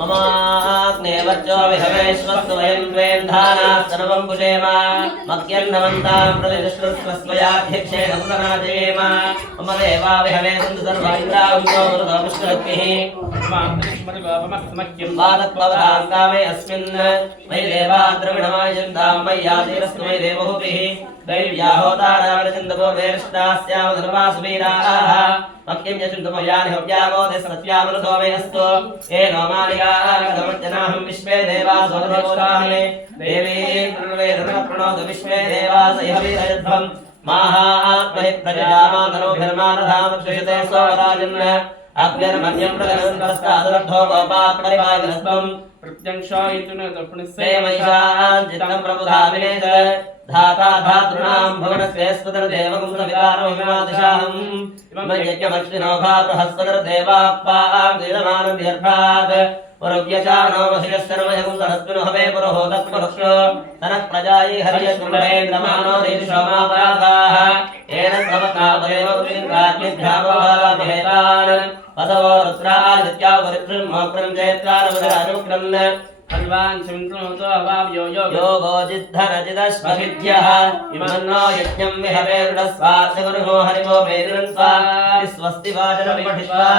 ममाग्नेवर्चो विहवेश्वस्तु वयं द्वेन्धाना सर्वं पुषेम मह्यन्नवन्तां प्रतिष्ठस्वस्मयाध्यक्षेण पुनराजयेम मम देवा विहवे सन्तु सर्वा इन्द्रांसो मरुतोमुष्णलक्ष्मिः पादत्ववरां कामे अस्मिन् मयि देवा द्रविणमायन्तां मय्यादिरस्तु मयि देवहुभिः दैव्याहोतारावणचन्दपूर्वेष्टास्याम धर्मासुवीराः मह्यं यशुन्तमयानि हव्यामोदे सत्यामनुसो मे अस्तु ये नो मालिकागमज्जनाहं विश्वे देवासोदयोषामे देवी प्रणवे प्रणोद विश्वे देवास इह वीरयध्वम् माहात्महि प्रजयामातनोभिर्मानधामक्षयते स्वराजन् अग्निर्मध्यं प्रदनस्तादर्थो गोपात्मरिवागनस्त्वम् प्रेमैषाञ्चित्तं प्रबुधाविनेत धाता धातॄणां भुवनस्वेस्वतर्देवकुन्दविकारमहिमादिशाहम् इमं यज्ञमश्विनो भा बृहस्पतिर्देवाप्पादिदमानव्यर्थात् पुरव्यचानो वशिरः सर्वजगुन्दहस्विनो हवे पुरोहोदत्पुरुषो तनः प्रजायै हर्यसुरेन्द्रमानो देशोमापराधाः येन स्वपकादेवभ्यामोहाभिहेतान् पदवो रुद्रादित्या वरित्रन्मोक्रम् चैत्रानुमदरानुक्रन् योगोजिद्धरजिदश्वसिद्ध्यः इमन्नो यज्ञं विहवे दृढस्वार्थगुरुहो हरिवो मेदिरन्त्वा स्वस्ति वाचनं पठित्वा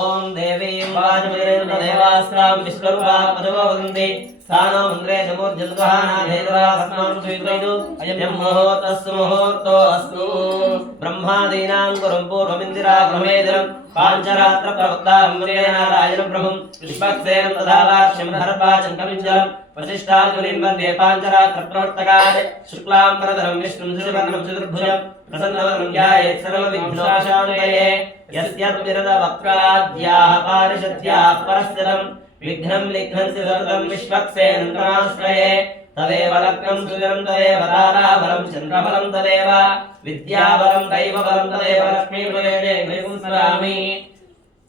ॐ देवीं वाचमेन्द्रदेवास्तां विश्वरूपा पदवो वदन्ति స్థానం ఇంద్రే చమోర్జల్గానేంద్రాత్మానుషేత్రైదు అయం ముహూర్తస్ ముహూర్తో అస్ను బ్రహ్మాదీనాం గురుం పూర్వమిందిరా గృహేదిరం పాంచరాత్ర ప్రవక్తారం వీరేనారాయణ ప్రభుం విశ్వక్సేన తదాలాక్ష్యం హర్పాచం కవింజలం వశిష్టాద్వలిన్వర్ణే పాంచరాత్ర ప్రవర్తకాయ శుక్లాంబరధరం విష్ణుం శ్రీవర్ణం చతుర్భుజం ప్రసన్నవరం యాయేత్ యస్యద్విరద వక్రాద్యాః పారిషద్యాః పరస్యరం यस्यद्विरदवक्त्राद्याः पारिषद्याः परस्थितम् विघ्नं लिघ्नस्य सततं विश्वक्सेनन्द्रमाश्रये तदेव लग्नं सुजनं तदेव ताराबलं चन्द्रबलं तदेव विद्याबलं दैवबलं तदेव लक्ष्मीप्रदेशे वैकुंसरामि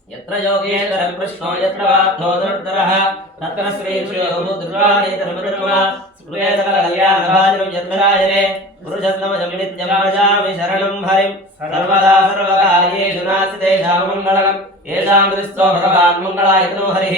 यत्र योगेश्वरं कृष्णो यत्र वार्थो दुर्धरः तत्र श्रीश्रियो दुर्वाणीतरमृत्वा स्मृतेतकलकल्याणभाजनं यत्रायरे पुरुषत्वमजं नित्यमाजामि शरणं हरिं सर्वदा सर्वकार्येषु नास्ति तेषां मङ्गलम् येषां हृदिस्थो भगवान् मङ्गलायतनो हरिः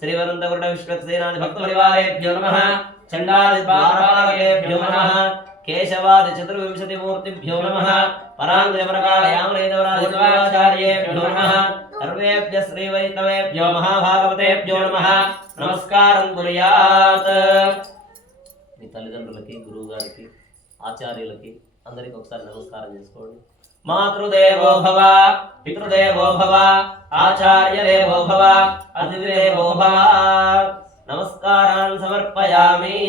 श्रीवनन्तवृणविश्वक्सेनादि भक्तपरिवारेभ्यो नमः चण्डादिद्वाराकेभ्यो नमः केशवादि चतुर्विंशतिमूर्तिभ्यो नमः पराङ्गजपरकालयामलेदवराचार्येभ्यो नमः सर्वेभ्यः श्रीवैष्णवेभ्यो महाभागवतेभ्यो नमः నమస్కారం కుర్యాత్ మీ తల్లిదండ్రులకి గురువు గారికి ఆచార్యులకి అందరికి ఒకసారి నమస్కారం చేసుకోండి मातृदेवो भव, पितृदेवो भव, आचार्यदेवो भव, अतिथिदेवो भव। नमस्कारान् समर्पयामि।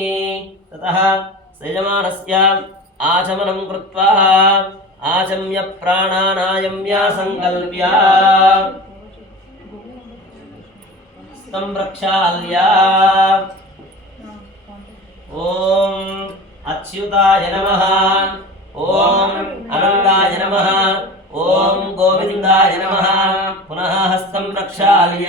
ततः सृजमानस्य आचमनं कृत्वा आचम्य प्राणानायम्य सङ्कल्प्य तं प्रक्षाल्य। ॐ अच्युताय नमः। ఓం అనందాయ నమ. ఓం గోవిందాయ నమ. పునః హస్తం ప్రక్షాళ్య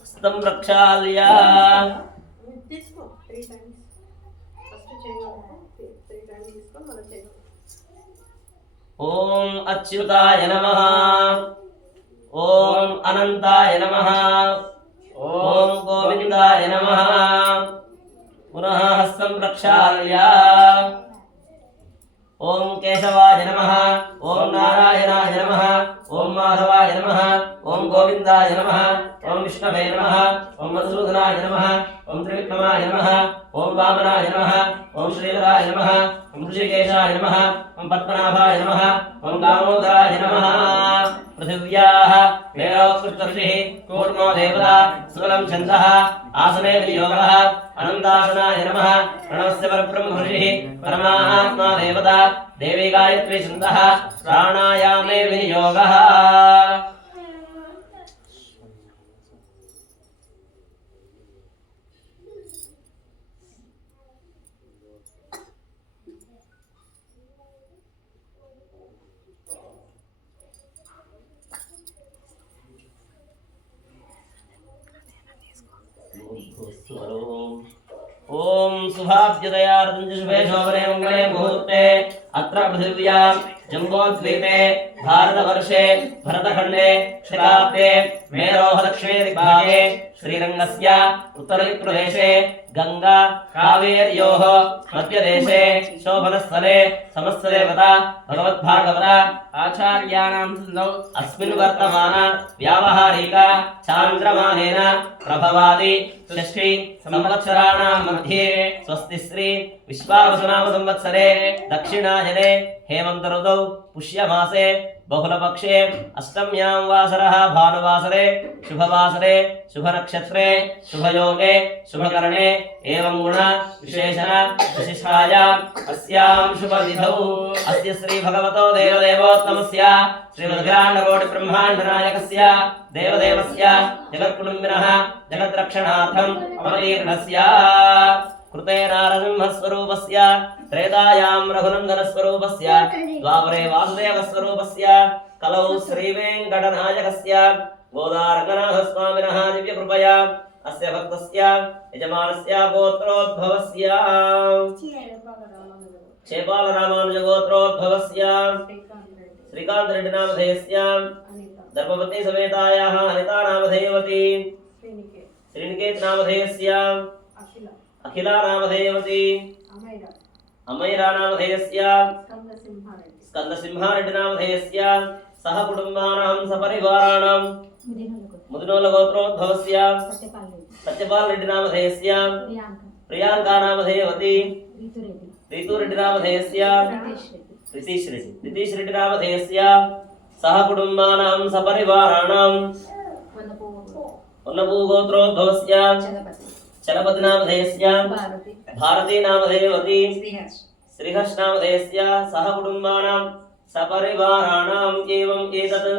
హస్తం ప్రక్షాళ్య తీసుకో త్రీ టైమ్స్ ఫస్ట్ చేయగలము త్రీ టైమ్స్ మనం ఓం అచ్యుతాయ నమ. ఓం అనంతాయ నమ. ఓం గోవిందాయ నమః పునః హస్తం ప్రక్షాళ్య ఓం కేశవాయ నమః ఓం నారాయణాయ నమః ఓం మాధవాయ నమః ఓం గోవిందాయ నమః ఓం విష్ణవే నమః ఓం మధుసూదనాయ నమః ఓం త్రివిక్రమాయ నమః ఓం వామనాయ నమః ఓం శ్రీధరాయ నమః ఓం ఋషికేశాయ నమః ఓం పద్మనాభాయ నమః ఓం దామోదరాయ నమః పృథివీ पृथिव्याः मेरोत्कृष्टऋषिः कूर्मो देवता सुबलं छन्दः आसने विनियोगः अनन्तासनाय नमः प्रणवस्य परब्रह्म ऋषिः परमात्मा देवता देवी गायत्री छन्दः प्राणायामे विनियोगः ॐ शुभाब्जतयार्दञ्चशुभेशोभने मुहूर्ते अत्र पृथिव्यां जम्बोद्वीपे भारतवर्षे भरतखंडे शताब्दे मेरोहलक्ष्मीभागे श्रीरङ्गस्य उत्तरप्रदेशे गङ्गा कावेर्योः मध्यदेशे शोभनस्थले समस्तदेवता भगवद्भागवता आचार्याणां सिन्धौ अस्मिन् वर्तमान व्यावहारिक चान्द्रमानेन प्रभवादि षष्ठी संवत्सराणां मध्ये स्वस्ति श्री विश्वावसुनाम संवत्सरे दक्षिणायने हेमन्त ऋतौ पुष्यमासे बहुलपक्षे अष्टम्यां वासरः, भानुवासरे, शुभवासरे, शुभनक्षत्रे, शुभयोगे, शुभकरणे, एवं गुण विशेषण विशिष्टायाम् अस्यां शुभविधौ। अस्य श्रीभगवतो देवदेवोत्तमस्य, श्रीमद्ग्राण्डकोटिब्रह्माण्डनायकस्य, देवदेवस्य, जगत्कुटुम्बिनः, जगद्रक्षणार्थम् अवतीर्णस्य। कृते नारसिंहस्वरूपस्य त्रेतायां रघुनन्दनस्वरूपस्य द्वापरे वासुदेवस्वरूपस्य कलौ श्रीवेङ्कटनायकस्य गोदारङ्गनाथस्वामिनः दिव्यकृपया अस्य भक्तस्य यजमानस्य गोत्रोद्भवस्य क्षेपालरामानुजगोत्रोद्भवस्य श्रीकान्तरेड्डिनामधेयस्य धर्मपत्नी समेतायाः हरितानामधेयवती श्रीनिकेतनामधेयस्य अखिला नामधेयवती अमैरा। नामधेयस्य स्कन्दसिंहारेड्डि। नामधेयस्य सह कुटुम्बानां सपरिवाराणां। मुदिनोलगोत्रोद्भवस्य सत्यपाल रेड्डि नामधेयस्य प्रियाङ्का नामधेयवती ऋतुरेड्डि। नामधेयस्य सह कुटुम्बानां चलपति नामधेयस्य भारती। नामधेयवती श्रीहर्ष। नामधेयस्य सह कुटुम्बानां सपरिवाराणाम् एवम् एतत्